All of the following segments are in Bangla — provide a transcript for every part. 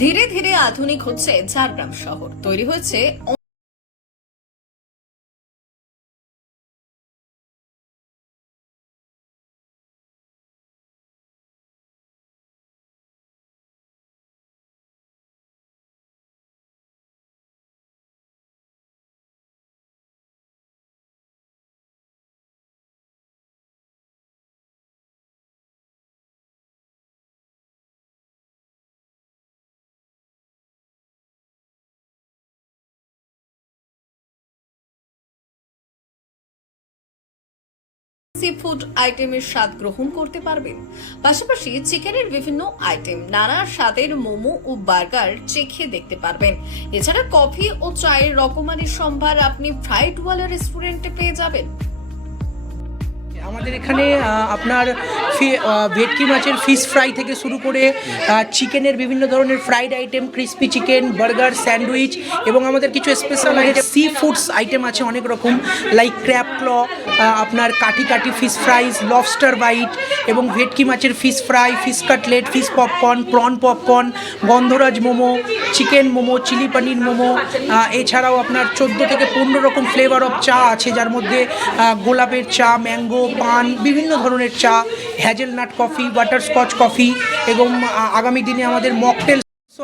ধীরে ধীরে আধুনিক হচ্ছে ঝাড়গ্রাম শহর, তৈরি হয়েছে সি ফুড আইটেমের স্বাদ গ্রহণ করতে পারবেন। পাশাপাশি চিকেনের বিভিন্ন আইটেম, নানা স্বাদের মোমো ও বার্গার চেখে দেখতে পারবেন। এছাড়া কফি ও চায়ের রকমারি সম্ভার আপনি ফ্রাইড ওয়ালা রেস্টুরেন্টে পেয়ে যাবেন। আমাদের এখানে আপনার ভেটকি মাছের ফিশ ফ্রাই থেকে শুরু করে চিকেনের বিভিন্ন ধরনের fried item, crispy chicken, burger, sandwich এবং আমাদের কিছু special item sea foods item আছে অনেক রকম, লাইক ক্র্যাব ক্ল, আপনার কাঠি কাঠি ফিশ ফ্রাইস, লবস্টার বাইট এবং ভেটকি মাছের fish fry, fish cutlet, fish popcorn, prawn popcorn, গন্ধরাজ মোমো, চিকেন মোমো, চিলি পনির মোমো। এছাড়াও আপনার 14 থেকে 15 রকম ফ্লেভার অফ চা আছে, যার মধ্যে গোলাপের চা, ম্যাঙ্গো, পান, বিভিন্ন ধরনের চা, হ্যাজেলনাট কফি, বাটারস্কচ কফি এবং আগামী দিনে আমাদের মকটেল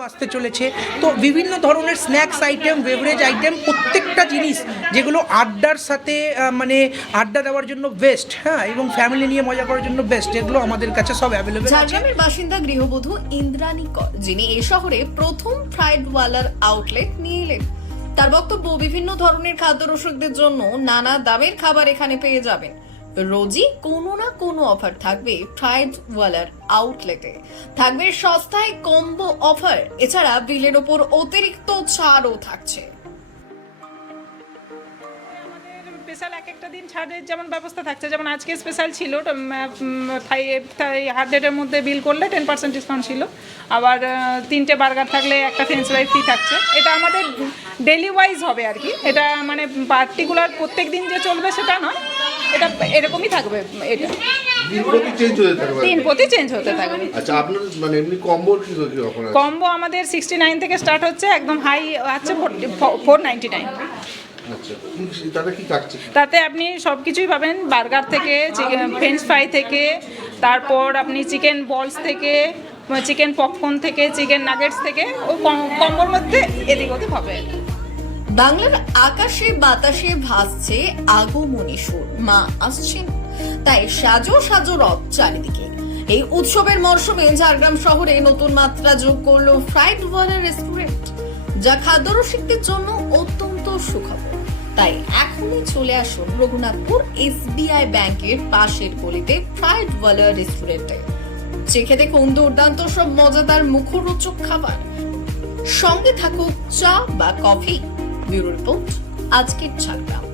আসতে চলেছে। তো বিভিন্ন ধরনের স্ন্যাক্স আইটেম, বেভারেজ আইটেম, প্রত্যেকটা জিনিস যেগুলো আড্ডার সাথে মানে আড্ডা দেওয়ার জন্য বেস্ট, হ্যাঁ, এবং ফ্যামিলি নিয়ে মজা করার জন্য বেস্ট, এগুলো আমাদের কাছে সব অ্যাভেলেবেল আছে। ঝাড়গ্রামের বাসিন্দা গৃহবধূ ইন্দ্রাণী কর, যিনি এই শহরে প্রথম ফ্রাইড ওয়ালার আউটলেট নিয়ে এলেন। তার বক্তব্য, বিভিন্ন ধরনের খাদ্য রসিকদের জন্য নানা দামের খাবার এখানে পেয়ে যাবেন। রোজই কোনো না কোনো অফার থাকবে ফ্রাইড ওয়ালার আউটলেটে, থাকবে সস্তায় কম্বো অফার, এছাড়া বিলের ওপর অতিরিক্ত ছাড়ও থাকছে। স্পেশাল এক একটা দিন ছাড়ের যেমন ব্যবস্থা থাকছে, যেমন আজকে স্পেশাল ছিল 100-এর মধ্যে বিল করলে 10% ডিসকাউন্ট ছিল। আবার 3টে বার্গার থাকলে একটা ফ্রেঞ্চ ফ্রাই ফ্রি থাকছে। এটা আমাদের ডেলি ওয়াইজ হবে আর কি, এটা মানে পার্টিকুলার প্রত্যেক দিন যে চলবে সেটা নয়, এটা এরকমই থাকবে। এটা দিন প্রতি চেঞ্জ হতে থাকবে। আচ্ছা, আপনার মানে এমনি কম্বোর কি অফার আছে? কম্বো আমাদের 69 থেকে স্টার্ট হচ্ছে, একদম হাই আছে 499। আচ্ছা, তাতে কি থাকছে? তাতে আপনি সব কিছুই পাবেন, বার্গার থেকে, ফ্রেঞ্চ ফ্রাই থেকে, তারপর আপনি চিকেন বলস থেকে, চিকেন পপকর্ন থেকে, চিকেন নাগেটস থেকে, ও কম্বোর মধ্যে এদিক ওদিক হবে। বাংলার আকাশে বাতাসে ভাসছে আগমনী সুর, মা আসছেন, তাই সাজো সাজো রথ চারিদিকে। এই উৎসবের মরশুমে ঝাড়গ্রাম শহরে নতুন মাত্রা যোগ করলো ফ্রাইড ওয়ালা রেস্টুরেন্ট, যা খাদ্যরসিকদের জন্য অত্যন্ত সুখবর। তাই এখনই চলে আসুন রঘুনাথপুর SBI ব্যাংকের পাশের গলিতে ফ্রাইড ওয়ালা রেস্টুরেন্টে। চেখে দেখুন দুর্দান্ত সব মজাদার মুখরোচক খাবার, সঙ্গে থাকুক চা বা কফি। ব্যুরো রিপোর্ট, আজকের ঝাড়গ্রাম।